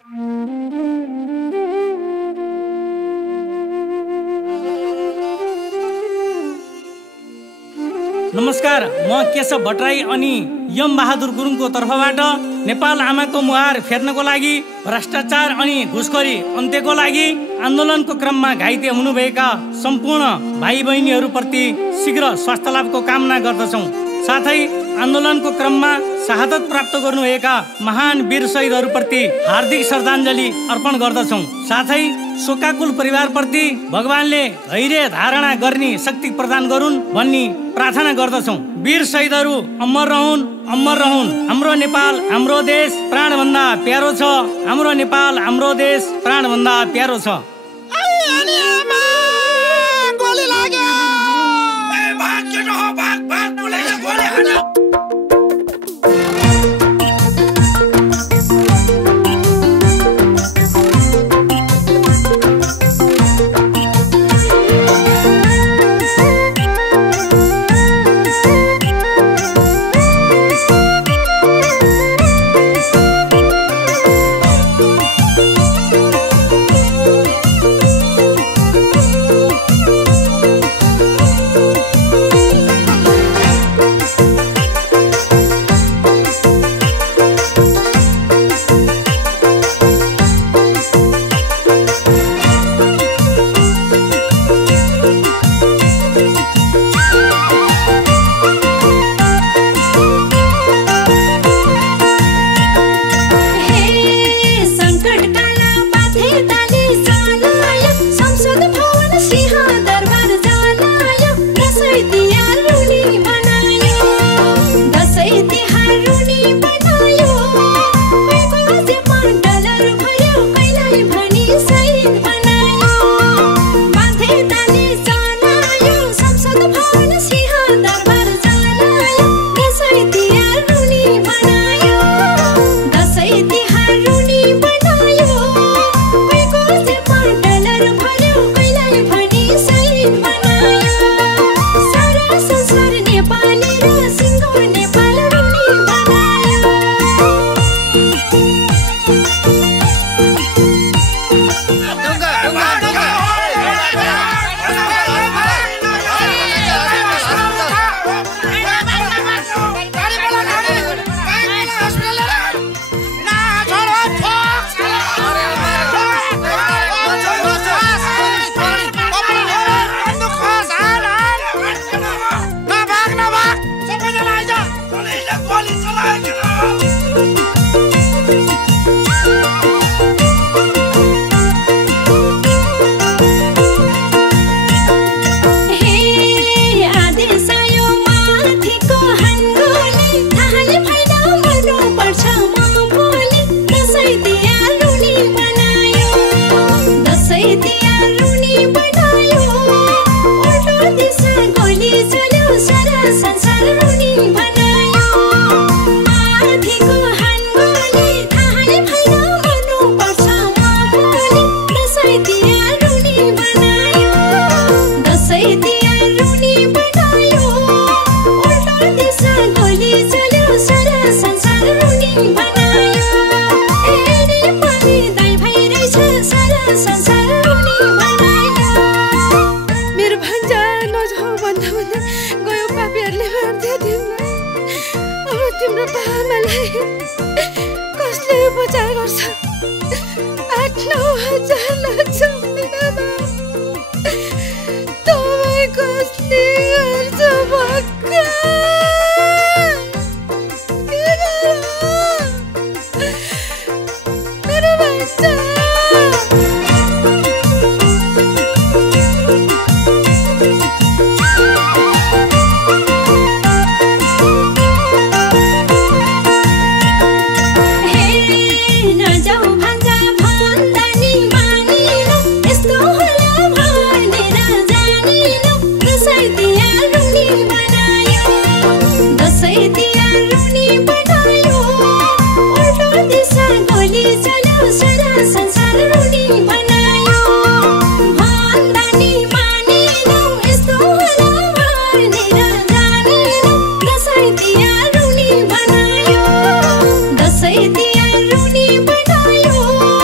नमस्कार, म केशव भट्टराई अनि यम बहादुर गुरुङको तर्फबाट नेपाल आमाको मुहार फेर्नको लागि भ्रष्टाचार अनि घुसखोरी अन्त्यको लागि आन्दोलनको क्रममा घाइते हुनुभएका सम्पूर्ण भाइ बहिनीहरूप्रति शीघ्र स्वास्थ्य लाभको कामना गर्दछौँ। साथै आन्दोलनको क्रममा शहादत प्राप्त गर्नुभएका महान वीर शहीदहरूप्रति हार्दिक श्रद्धाञ्जली अर्पण गर्दछौँ। साथै शोकाकुल परिवारप्रति भगवानले धैर्य धारणा गर्ने शक्ति प्रदान गरून् भन्ने प्रार्थना गर्दछौँ। वीर शहीदहरू अमर रहून्, अमर रहून्। हाम्रो नेपाल हाम्रो देश प्राणभन्दा प्यारो छ। हाम्रो नेपाल हाम्रो देश प्राणभन्दा प्यारो छ। दसैँ तिहार रुनी बनायो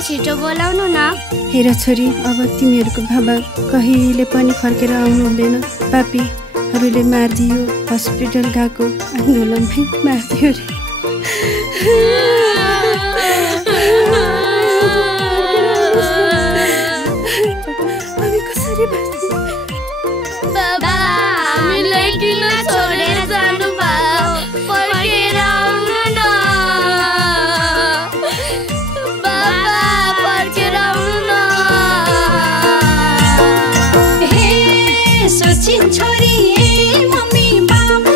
छिटो बोलाउनु न। हेर छोरी, अब तिमीहरूको बाबा कहिले पनि फर्केर आउनु हुँदैन। पापीहरूले मारिदियो, हस्पिटल गएको आन्दोलनमै मारिदियो रे। हामी कसरी बाँच्ने? बाबा हामीलाई किन छोडेर जानु भयो? फर्केर आउनु न। छोरी मम्मी बाबा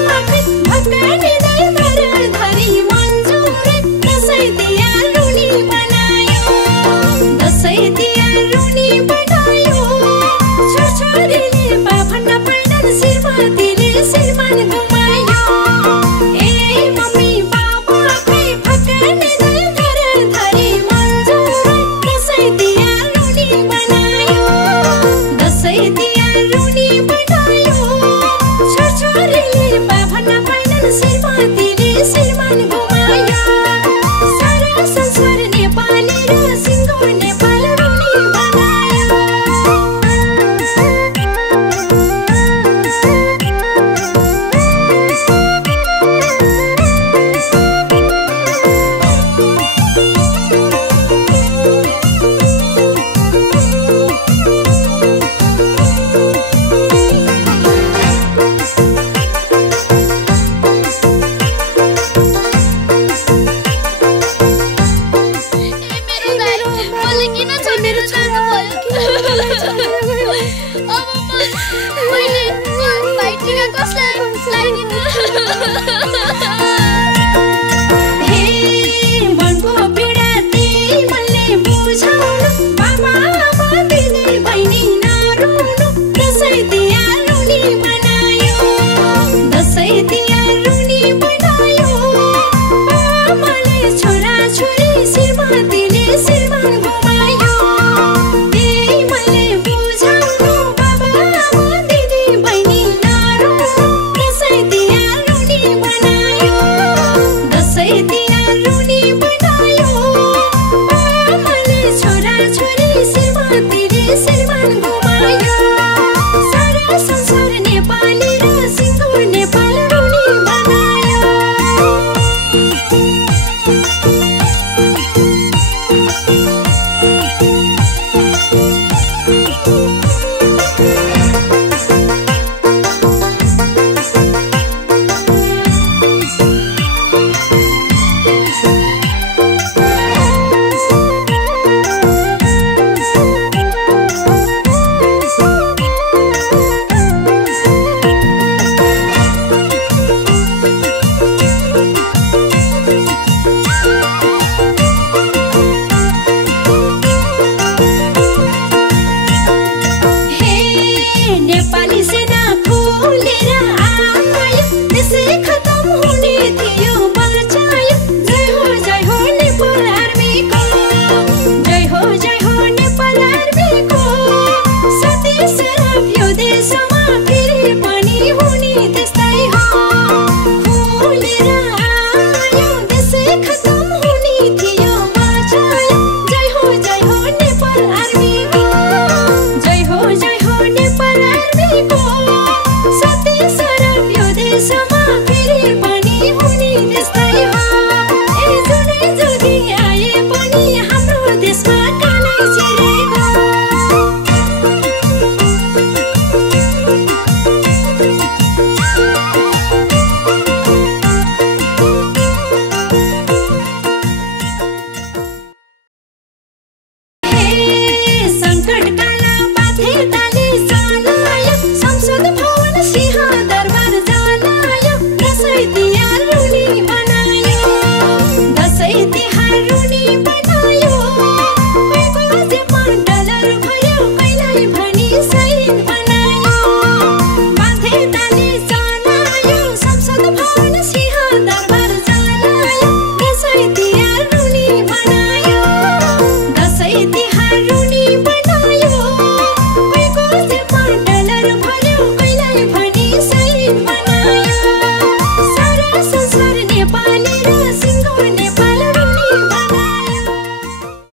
भगानी दरबार धरी मन्जुर दसैँ तिहार रुनी बनायो, दसैँ तिहार रुनी बनायो। छोरीले बाफन पल्टन श्रीमतीले श्रीमान गुमायो। ए मम्मी बाबा भगानी दरबार धरी मन्जुर दसैँ तिहार रुनी बनायो, दसैँ तिहार रुनी बनायो। छोरीले बाफन पल्टन श्रीमतीले श्रीमान गुमायो। सारा संसार नेपाली र सिङ्गो नेपाल रुनी बनायो। दसैँ तिहार रुनी बनायो दसैँ तिहार रुनी बनायो आमाले छोरा छोरी श्रीमतीले श्रीमान घुमायो त्यही मैले बुझाउनु बाबा आमा दिदी बहिनी नरुनु दसैँ तिहार रुनी बनायो दसैँ तिहार रुनी बनायो आमाले छोरा छोरी श्रीमतीले श्रीमान घुमायो सारा संसार नेपाली र सिङ्गो नेपाल रुनी बनायो नेपाली सेना फुलेर आयो त्यसै खतम हुने थियो बचायो जय हो नेपाल आर्मीको जय हो नेपाल आर्मीको सती सराप यो देशमा फेरि पनि हुने त्यस्तै हो फुलेर आयो त्यसै खतम हुने थियो बचायो जय हो नेपाल आर्मीको जय हो नेपाल आर्मीको सती सराप यो देशमा